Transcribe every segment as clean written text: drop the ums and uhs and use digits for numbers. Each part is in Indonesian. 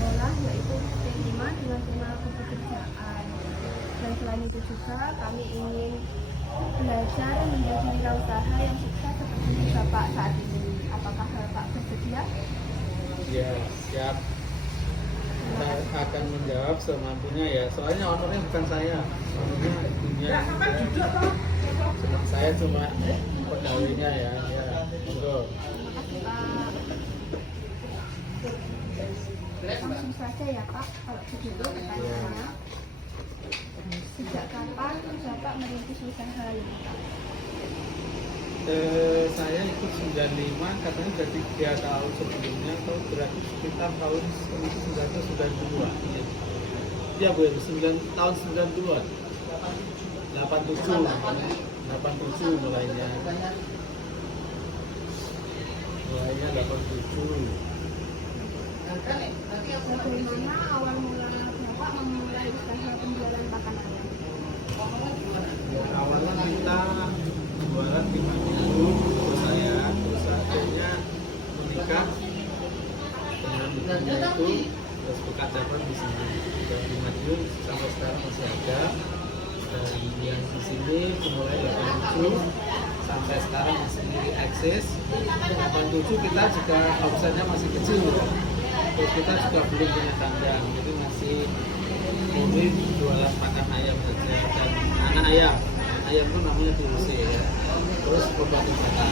sekolah yaitu T5 dengan tema kepekerjaan. Dan selain itu juga kami ingin belajar menjadi wirausaha yang sukses seperti Bapak saat ini. Apakah Bapak bersedia? Ya, siap. Kita akan menjawab semampunya ya. Soalnya honornya bukan saya, honornya ibunya. Cuma saya cuma pegawainya ya. Ya, betul. Terima kasih Pak. Langsung saja ya Pak, kalau begitu pertanyaannya. Sejak kapan Bapak merintis usaha ini Pak? Saya ikut 95, katanya dari 3 tahun sebelumnya, atau berarti sekitar tahun 1992. Ya Bu, 9 tahun 92. 87 mulainya. Mulainya 87. Bagaimana awal mula Bapak memulai usaha penjualan pakan ayam? Awalnya kita jualan di Madiun, terus akhirnya menikah dengan ibunya itu, terus buka cabang di sini. Dan di Madiun sampai sekarang masih ada, dan yang di sini dimulai 87 sampai sekarang masih eksis. 87 kita juga omsetnya masih kecil, terus kita juga belum punya kandang, jadi masih murni jualan pakan ayam saja dan anak ayam. Ayam itu namanya dilusi ya. Terus obat-obatan.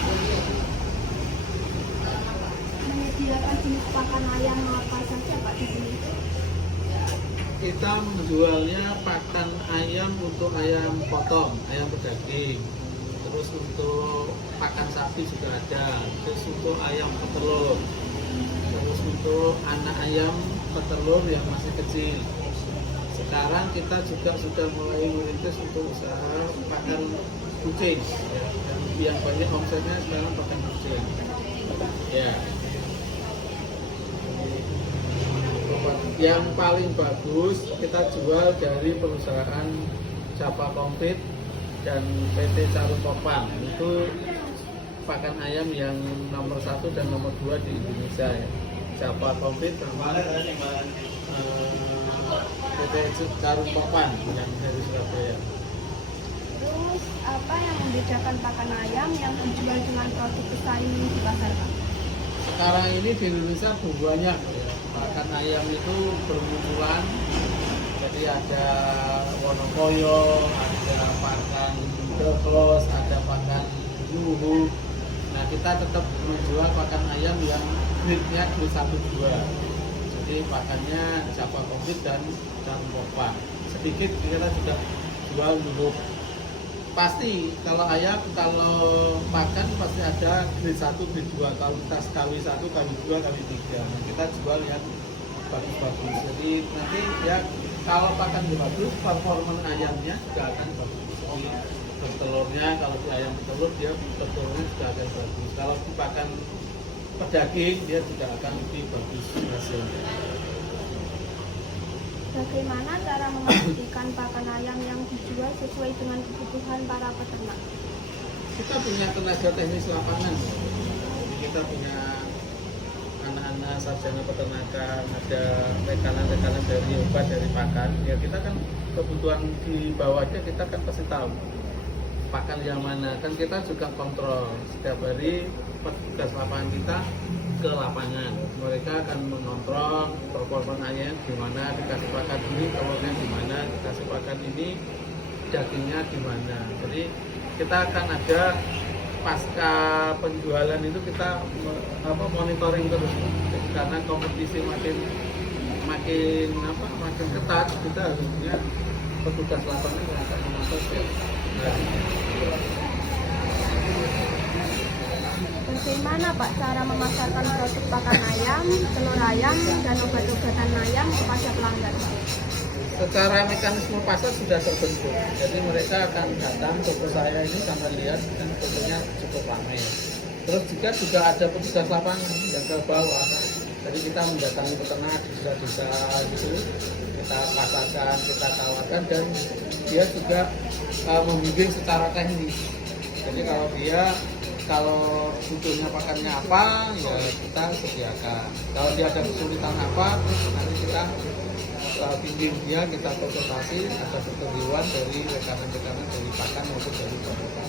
Menyediakan jenis pakan ayam apa saja Pak di sini? Kita menjualnya pakan ayam untuk ayam potong, ayam pedaging. Terus untuk pakan sapi juga ada. Terus untuk ayam petelur. Terus untuk anak ayam petelur yang masih kecil. Sekarang kita juga sudah mulai merintis untuk usaha pakan kucing ya. Dan yang banyak omsetnya sekarang pakan kucing ya. Yang paling bagus kita jual dari perusahaan Japa Komplit dan PT Carum Popang. Itu pakan ayam yang nomor 1 dan nomor 2 di Indonesia ya. Japa Komplit sama PT Carum Popang yang dari Surabaya. Terus apa yang membedakan pakan ayam yang dijual dengan produk pesaing di pasar Pak? Sekarang ini di Indonesia banyak ya. Pakan ayam itu bermunculan. Jadi ada Wonokoyo, ada pakan Deplos, ada pakan Luhu. Nah kita tetap menjual pakan ayam yang grade-nya grade 1 2. Jadi pakannya Japa Komplit dan Carum Popang. Sedikit kita juga jual dulu. Pasti kalau ayam, kalau pakan pasti ada grade 1, grade 2. Kalau kita KW 1, KW 2, KW 3. Nah, kita jual yang bagus-bagus. Jadi nanti ya kalau pakan bagus, performa ayamnya juga akan bagus. Jadi bertelurnya, kalau di ayam bertelur dia bertelurnya juga akan bagus. Kalau di pakan pedaging dia juga akan lebih bagus hasilnya. Bagaimana cara memastikan pakan ayam yang dijual sesuai dengan kebutuhan para peternak? Kita punya tenaga teknis lapangan. Kita punya anak-anak sarjana peternakan, ada rekanan-rekanan dari obat, dari pakan. Ya kita kan kebutuhan di bawahnya kita kan pasti tahu pakan yang mana. Kan kita juga kontrol setiap hari petugas lapangan kita ke lapangan. Mereka akan mengontrol performa ayam gimana, dikasih pakan ini telurnya gimana, dikasih pakan ini dagingnya gimana. Jadi kita akan ada pasca penjualan itu kita monitoring terus. Jadi, karena kompetisi makin ketat, kita harus punya petugas lapangan yang akan memantau ya. Bagaimana Pak cara memasarkan produk pakan ayam, telur ayam, dan obat-obatan ayam kepada pelanggan? Secara mekanisme pasar sudah terbentuk, jadi mereka akan datang toko saya ini sampai lihat dan tokonya cukup ramai. Terus juga ada petugas lapangan yang ke bawah, jadi kita mendatangi peternak di desa-desa gitu, kita pasarkan, kita tawarkan, dan dia juga membimbing secara teknis. Jadi kalau dia kalau butuhnya pakannya apa ya kita sediakan. Kalau dia ada kesulitan apa nanti kita bimbing dia, kita konsultasi, ada dokter hewan dari rekanan-rekanan dari pakan maupun dari peternak.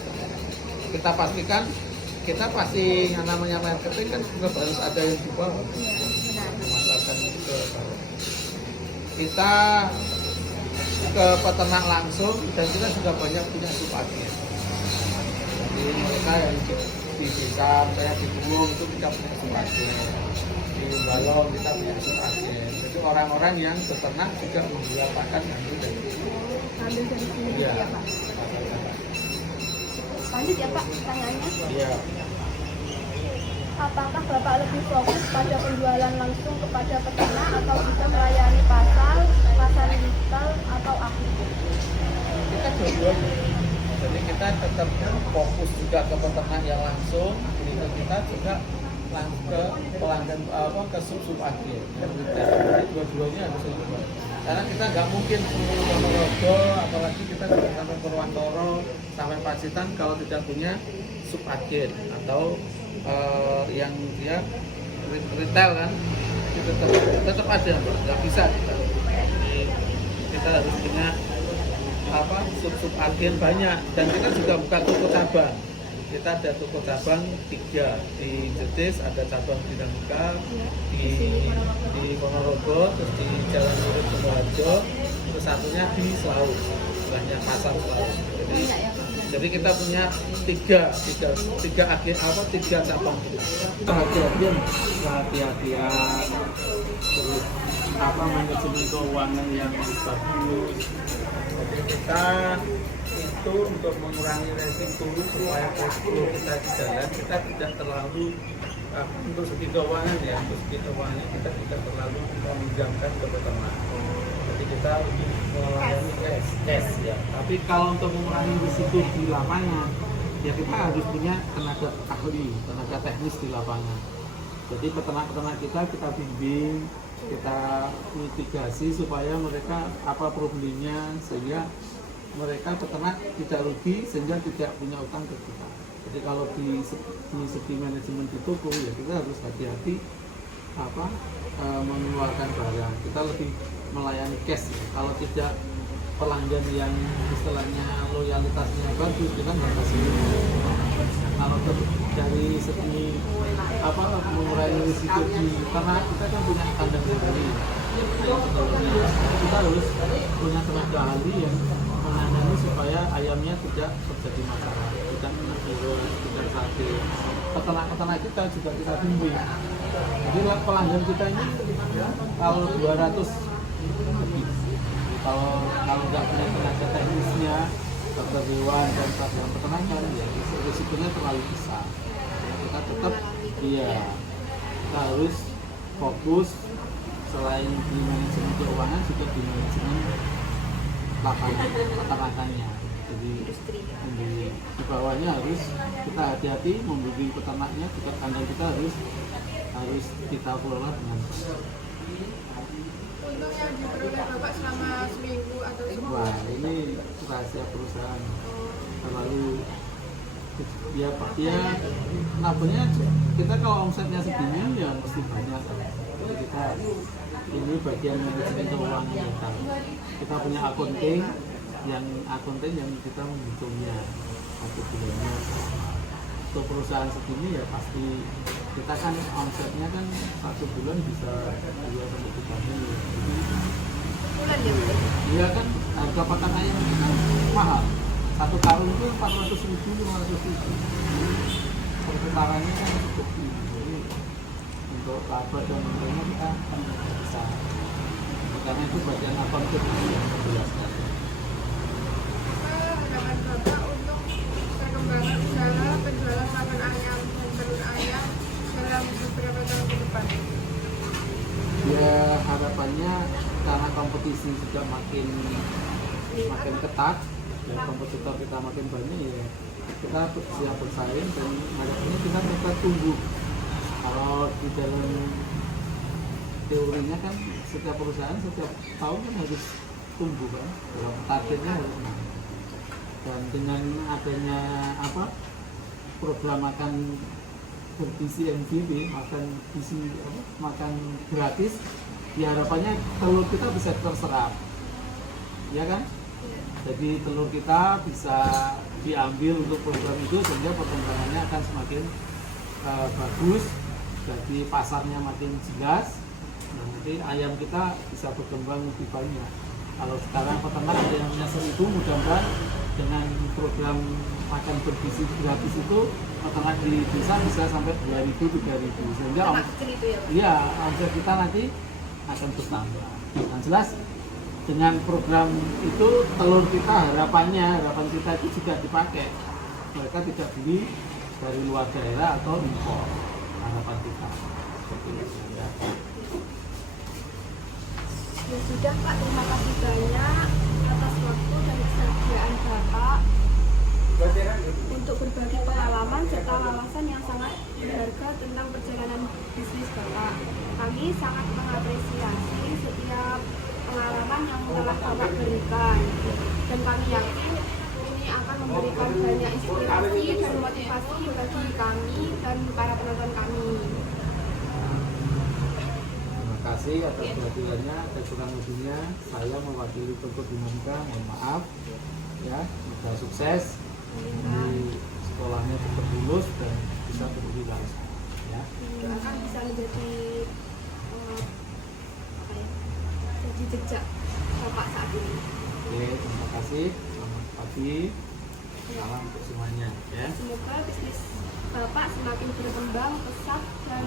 Kita pastikan, kita pasti yang namanya marketing kan juga harus ada yang di bawah. Memasarkan itu ke bawah. Kita ke peternak langsung dan kita juga banyak punya subagen. Jadi mereka yang di desa, saya di Gunung itu kita punya subagen. Di Balong kita punya subagen. Jadi orang-orang yang beternak juga menjual pakan ngambil dari sini. Ambil dari sini Iya. ya Pak. Lanjut ya Pak, pertanyaannya. Iya. Apakah Bapak lebih fokus pada penjualan langsung kepada peternak atau juga melayani pasar retail atau akhir? Kita dua-duanya. Jadi kita tetap fokus juga ke peternak yang langsung, jadi kita juga langsung ke pelanggan ke sub akhir. Jadi dua-duanya harus dijual. Karena kita nggak mungkin seluruh Ponorogo, apalagi kita sudah sampai Purwantoro, sampai Pacitan kalau tidak punya sub akhir atau yang dia retail kan, itu tetap ada, nggak bisa kita. Jadi, kita harus punya sub agen banyak dan kita juga buka toko cabang. Kita ada toko cabang 3 di Jetis, ada cabang di Damuka, di Ponorogo, terus di Jalan Urip Sukoharjo, terus satunya di Selau, istilahnya pasar Selau. Jadi kita punya tiga agen tiga cabang. Hati-hatian, terus manajemen keuangan yang bagus. Jadi kita itu untuk mengurangi resiko supaya resiko kita di jalan kita tidak terlalu untuk segi keuangan ya, untuk segi keuangan kita tidak terlalu meminjamkan ke peternak. Jadi kita lebih melayani cash ya. Tapi kalau untuk mengurangi risiko di lapangan ya kita harus punya tenaga ahli, tenaga teknis di lapangan. Jadi peternak-peternak kita bimbing, kita mitigasi supaya mereka apa problemnya sehingga mereka peternak tidak rugi sehingga tidak punya utang ke kita. Jadi kalau di segi manajemen di toko ya kita harus hati-hati mengeluarkan barang. Kita lebih melayani cash. Kalau tidak pelanggan yang istilahnya loyalitasnya bagus kita nggak kasih. Kalau dari segi mengurangi risiko di ternak kita kan punya kandang sendiri. Kita harus punya tenaga ahli yang menangani supaya ayamnya tidak terjadi masalah, tidak kena virus, tidak sakit. Peternak-peternak kita juga kita bimbing. Jadi pelanggan kita ini kalau 200 lebih. Kalau nggak punya tenaga teknisnya, dokter hewan dan peraturan peternakan, ya risikonya terlalu besar. Kita tetap kita harus fokus selain di manajemen keuangan juga di manajemen lapangan peternakannya. Jadi di bawahnya harus kita hati-hati membimbing peternaknya, juga kandang kita harus kita kelola dengan baik. Untuk yang diperoleh Bapak selama seminggu atau sebulan? Wah, ini rahasia perusahaan. Terlalu labanya kita kalau omsetnya segini ya mesti banyak. Jadi kita ini bagian manajemen keuangan kita punya accounting yang kita menghitungnya satu bulannya. Untuk perusahaan segini ya pasti kita kan omsetnya kan satu bulan bisa 2-3 miliar. Bulan ya Bu? Iya kan harga pakan ayam itu kan mahal. Satu karung itu 400.000, 500.000. Perputarannya kan cukup tinggi. Jadi untuk laba dan nilainya kita bisa. Karena itu bagian accounting yang menjelaskan. Harapan Bapak untuk perkembangan usaha penjualan pakan ayam dan telur ayam dalam beberapa tahun ke depan? Ya harapannya karena kompetisi juga makin ketat dan kompetitor kita makin banyak ya kita siap bersaing dan harapannya kita tetap tumbuh. Kalau di dalam teorinya kan setiap perusahaan setiap tahun kan harus tumbuh kan, dalam targetnya harus naik. Dan dengan adanya program makan bergizi NGB, makan gizi makan gratis, ya harapannya telur kita bisa terserap, ya kan? Jadi telur kita bisa diambil untuk program itu sehingga perkembangannya akan semakin bagus, jadi pasarnya makin jelas. Nah, nanti ayam kita bisa berkembang lebih banyak. Kalau sekarang peternak ada yang punya 1.000, mudah-mudahan dengan program makan bergizi gratis itu peternak di desa bisa sampai 2.000, 3.000 sehingga Anak kecil itu ya Pak? iya, omset kita nanti akan bertambah. Nah, jelas dengan program itu telur kita harapan kita itu juga dipakai. Mereka tidak beli dari luar daerah atau impor. Harapan kita seperti itu ya. Ya sudah Pak, terima kasih banyak atas waktu dan kesediaan Bapak untuk berbagi pengalaman serta wawasan yang sangat berharga tentang perjalanan bisnis Bapak. Kami sangat mengapresiasi setiap pengalaman yang telah Bapak berikan, dan kami yakin ini akan memberikan banyak inspirasi dan motivasi bagi kami dan para penonton kami. Terima kasih atas perhatiannya. Kurang lebihnya saya mewakili Toko Dinamika, mohon maaf ya. Semoga sukses di sekolahnya, tetap lulus dan bisa berwirausaha ya. Akan bisa menjadi jadi jejak Bapak saat ini. Oke, terima kasih. Selamat pagi. Salam untuk semuanya ya. Semoga bisnis Bapak semakin berkembang pesat dan